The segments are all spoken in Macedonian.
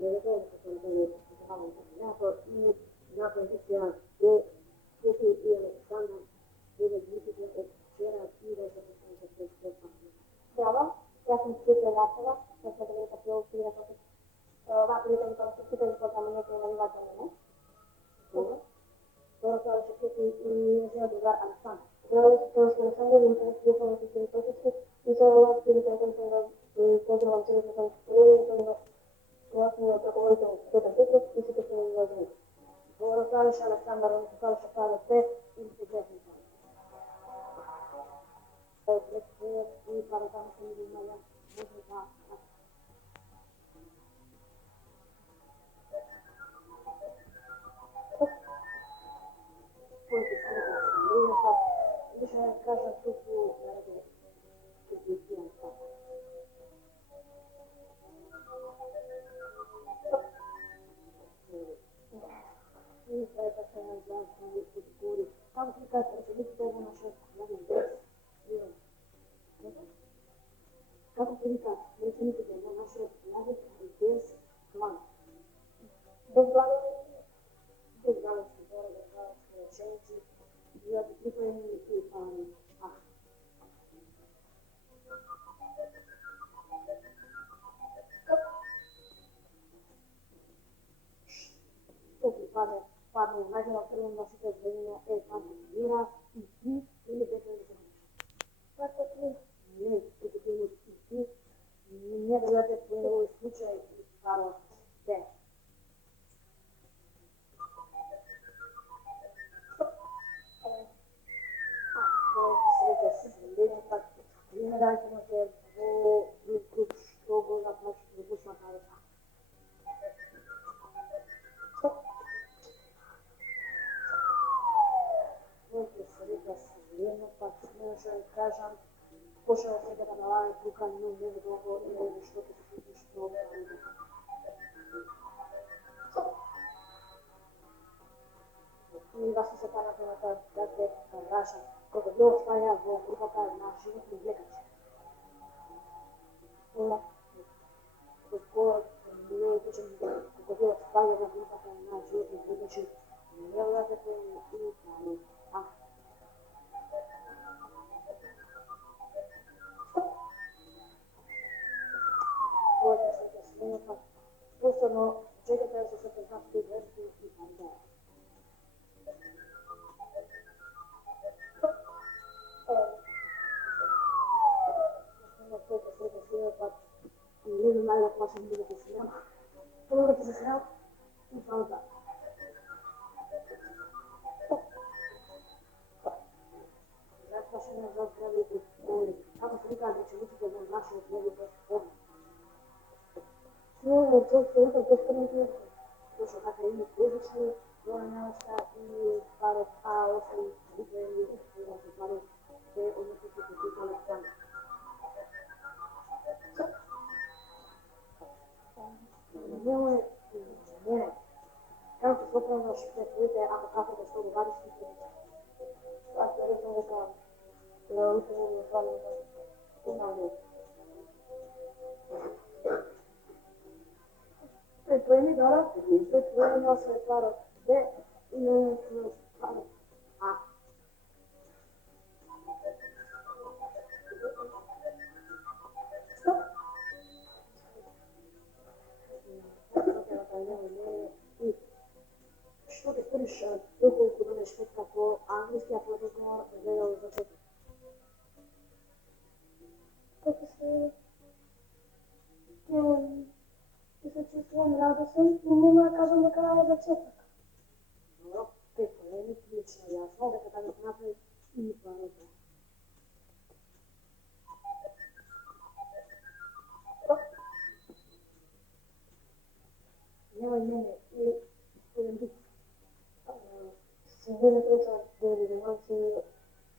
Europeo che sono quelli che si trovavano combinato in una condizione che tutti io Alexander deve giudicare e c'era più da questo fatto. Bravo, ja sam pripremljatela, da se da più uscire kako ovako vidjeli kao što pitali ko tamo neke navivate ne? Dobro? Τώρα θα αρχίσει η νέα του Αλεξάνδρου. Bravo, to što sam govorio interes ljubavno su se procesu i to je ovo prilike tom sam ga pozdravam cijeli što sam govorio sam ga glasnije preko vojte Petar Petrov i sve to što mi važno. Τώρα θα αρχίσει Αλεξάνδρου, on θα αρχίσει πάρα τε ή τη τεχνική. Η παρακάνω στην Ινδία, μουσικά. Poi ti scrivo Sandrina, invece nel caso tu guarda che ti fianca. Sì, stai facendo già sono sicuri. Tanti cazzo che ti devono cercare di io. Kako ti cazzo, ne ti dico che non lascio la di questo, ma bez galaxy, bez galaxy, recenti, io ti pripremi i fani. Padre, immagino che non si sveglia e tanto mira i sì, quindi per questo. Kako ti? Ne, perché tu i sì, ne dovete prendere il случай и fare te. Среда съседения път, не дайте на те по що го заплаща, да го смахава. Моите среда съседения път, не ще ви кажам, почва да се да налага тук, но не много, защото що Univa su se parlato da te, Raša, kako bilo stanja v grupata na životni vlekač. Gospod, ne počem, kako bilo stanja v grupata na životni vlekač, ne vladate i tamo. Ovo je sve to sve, pa posebno čekajte da se poznati i gledati i tamo. Living my life watching movies now. Movies now. I found that. That's what she knows of very good story. Kako se nikad neće učiti od našeg mogućeg spoda. No, to što mi je. To što kako ima fizični, donjačka i pare A8 pripremili da se pare te odnosi se pitao Aleksandra. Ne. Kako se popravno špetujete ako kako da što govoriš ti priča? Ako je to neka učenje stvarno da Pripremi dobro, pripremio se paro B i ne paro A. Što? I što ti stvoriš ukoliko doneš petka po anglijski, a po razgovor gledao za četak? Kako se se čustvujem radosan i nema da kažem da kraja začetak. Dobro, preko je mi prilično jasno da kada ga napravi i paro B. Nemoj mene i gospodin Bik. Сидели priča deli demanci,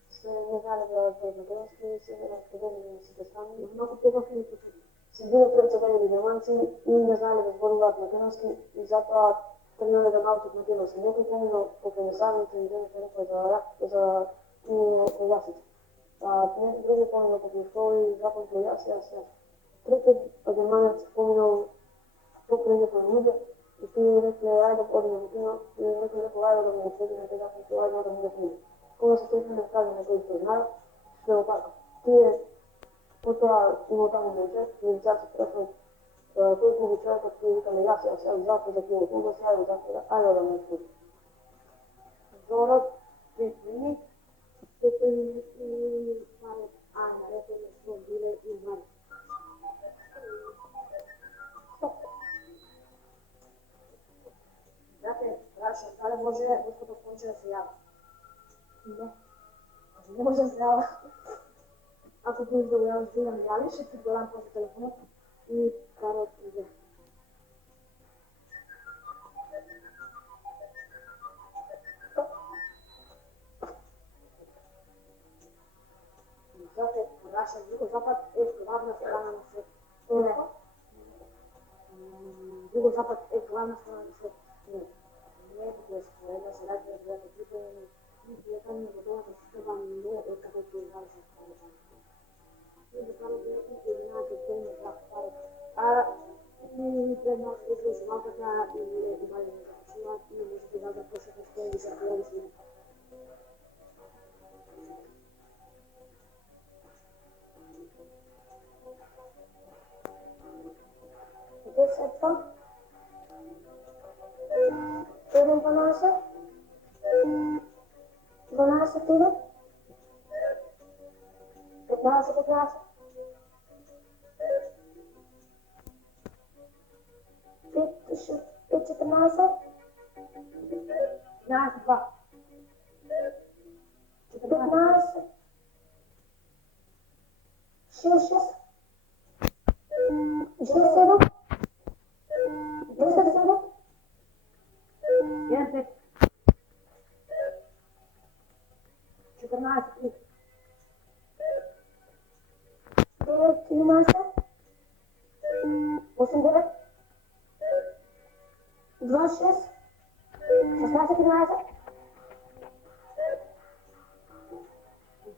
sve ne znali da je Makedonski, sve razpredeli da se dostani. Mnogo toga se ne početi. Сидели priča deli demanci i ne znali da zboruvat makedonski i zato krenuli da naučit makedonski. Neko krenuo po komisarnici i žene se rekao za Jasić. A neki drugi pominjao po školi i zapamtio jas. Treći Germanac pominjao pokraj nekoj ljude i ti rekli, ajde, odemo do kino, i rekli, ajde, odemo do sredine, te tako su, ajde, odemo do kino. Ovo se ti ne kaže na koji to znaju, sve opako. Ti je putoval, imao tamo medicacija prošlo, koji klubi čovjeka, koji vikali, ja se zapravo za kino, kogo se javio zapravo, ajde, odemo do kino. Zorog, pripremi, pripremi i pare, ajde, reforme smo bile i vani. Dakle, Raša, kada može gospodo Konče da se javi? Ne. Ne može se javiti. Ako budeš da ujaviš da mi javiš, ti gledam posle telefona i Karol ide. Dakle, Raša, Jugozapad je glavna strana na svijetu. Ne. Jugozapad je glavna strana na svijetu. Ne. Ne, because da se radi o dvojene pripremljene i prijetanju do toga da se treba ne od kada ti je završen strana. I da samo je i jedinake teme za pare. A i prednost služi Maltaka i dalje ne započivati i možete da započete što je više korisno. Gdje se to? 7:12? 12 ide? 15:15? 5:14? 15:02. 15? 6:6? 6:7? 10:7? 1:5. 14:3. 9:11? 8:9? 2:6? 16:11?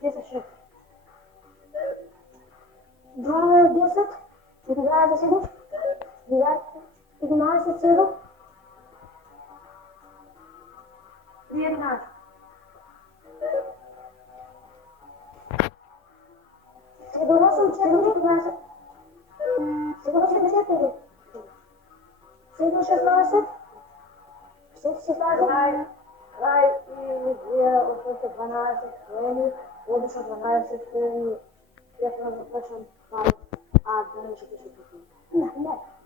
10:6. 2:10? 11:7? 11:7? 3:11. 7:8:14? 7:4? 7:16? 6:16? Kraj i je otprilike 12 kreni, odlično 12 kreni, ja sam zaprešam pare, a da neće ti što ti. Ne.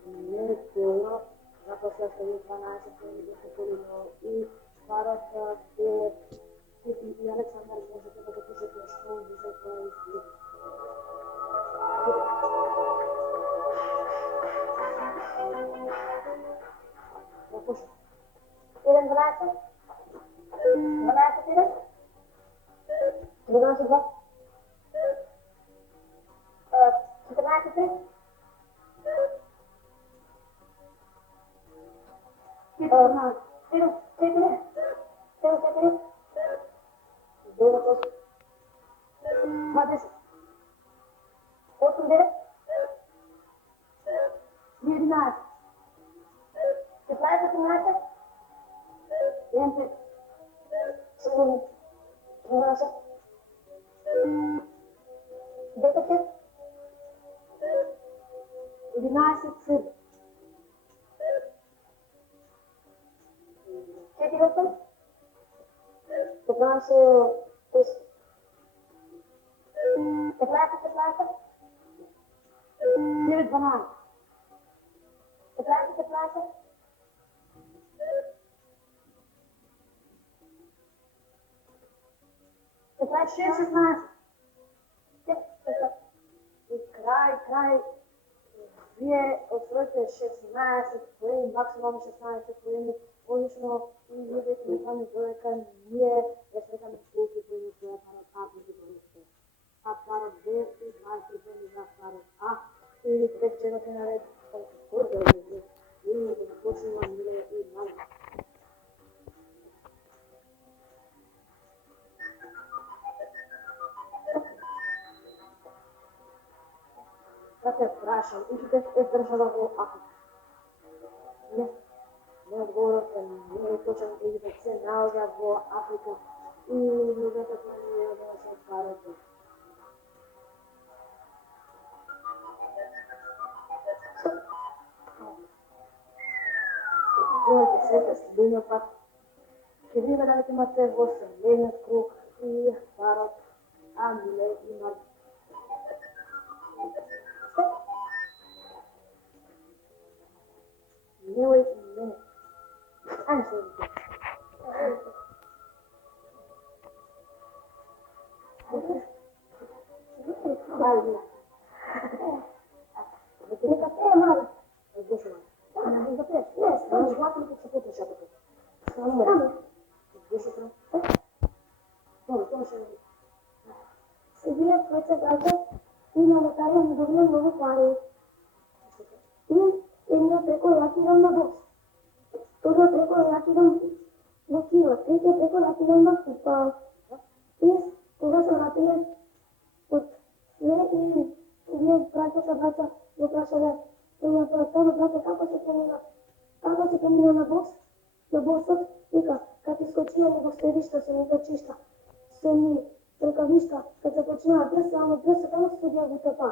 Ne puno, zaposlio sam i 12 kreni, disciplinu i Parot, Titi i Aleksandar možete da dopišete što u dizajtova i slik. Zapušam. 1:12? 12:1? 12:2? 14:3? 14. 7:4? 7:4? 9:8? 20. 8:9? 11. 15:17? 20. 13:? 10:10? 11. 7. 4:8? 15:10? 15:15? 9. 12. 15:15? 6. 16. I kraj, dvije osvojite 16 poeni, maksimalno 16 poeni, odlično i uvijek nekane čovjeka nije respektan slučaj koji je Parot A protiv Parot. A Parot B i 20 poeni za Parot A i tek ćete na red koliko je ili da započnemo Mile i Mala. Dakle, prašam, Ičitek je država u Afriku. Не, не одговорот е не е точен или да се наоѓа во Африка и луѓето кои да се отварат. Моите сета стабилно пат. Ќе видиме дали ќе имате во семејниот круг и парот, а не има. Немој не. Ајде се видите. Ајде. Нека те мали. Слушај. Да те. Не, само златно ќе се потреша така. Само. Слушај. Тоа се Вие председател и на нотарија ми добија многу пари. И едниот рекол ја идам на бокс. Вториот рекол ја идам во кино. Третиот рекол ја идам на футбол. И кога се вратиле од све и вие браќата го прашале тоа брате како се помина на бокс, на боксот, вика, кад искочија него следишта се него чишта. Се ми рекавишта, кад се почнаа деса, таму студија го тепа.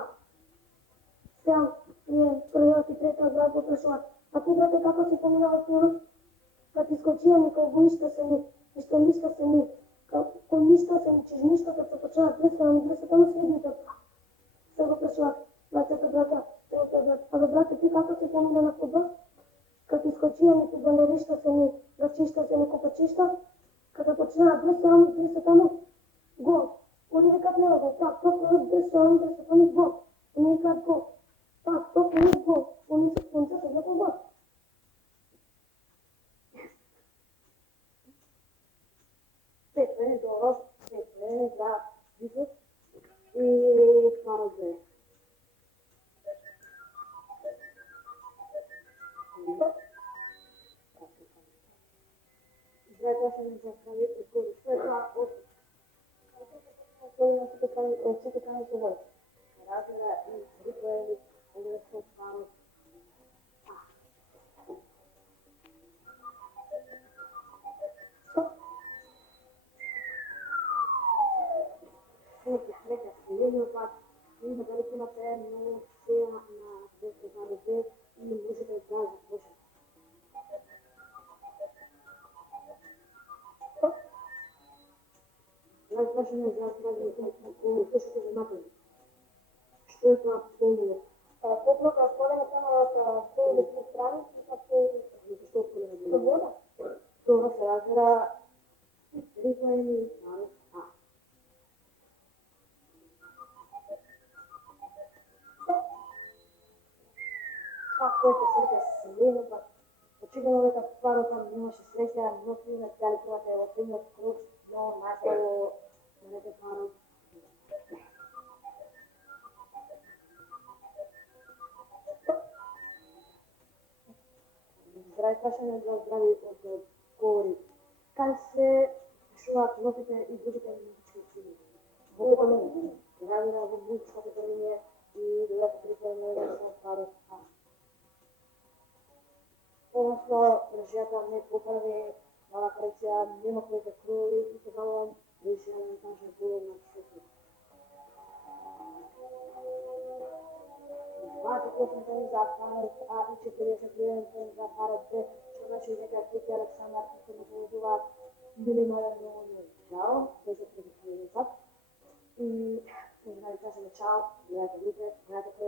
Сега, ние првиот и третиот брат го прашуваат, а ти брате како си помина во кино? Кад искочија ми кај гоишта се ми, иштелишта се ми, кај ништа се ми, чижништа, кад се почнаа деса, таму се ги тепа. Сега го прашуваат, братето брата, третиот брат, абе брате ти како си помина на фудбал? Кад искочија ми фудбалеришта се ми, гачишта се ми, копачишта, кад почнаа деса, таму, гол. Они викат не гол, пак, деса таму гол. Они викат гол. Пак, гол. Они се конца се викат гол. Петвени долар, петвени за бифот и парот две. Здравейте, аз съм за прави приколи. След това от сите кани се води. Размера и рипоели, огресот парот. Нека, следниот пат, видите дали ќе имате многу сеја на 222 и можете да започнете. Прашање за тешко за напад. Што е тоа поле? Подлога поле само од 2 или 3 страни, Што е поле? со вода. Тоа се размера рипоели парот. Којте срце семејно, па очигледно дека парот немаше среќа, но филмот дали првата во филмот круг, но најпрво дадете парот. Здрави прашање за здрави одговори. Кај се пишуваат нофите и другите лингвистички сили? Во Економија. Градира во Буџската линија и додека приправено со парот. Односно, држијата не поправи, мала корекција, нема којте крови и се давам решија да каже голем на светот. 28 за парот А и 41 за парот Б, што значи дека Тики Александар се наследуваат били на доволно жао, тој се предизвика и може да ви кажеме чао, гледате видео, гледате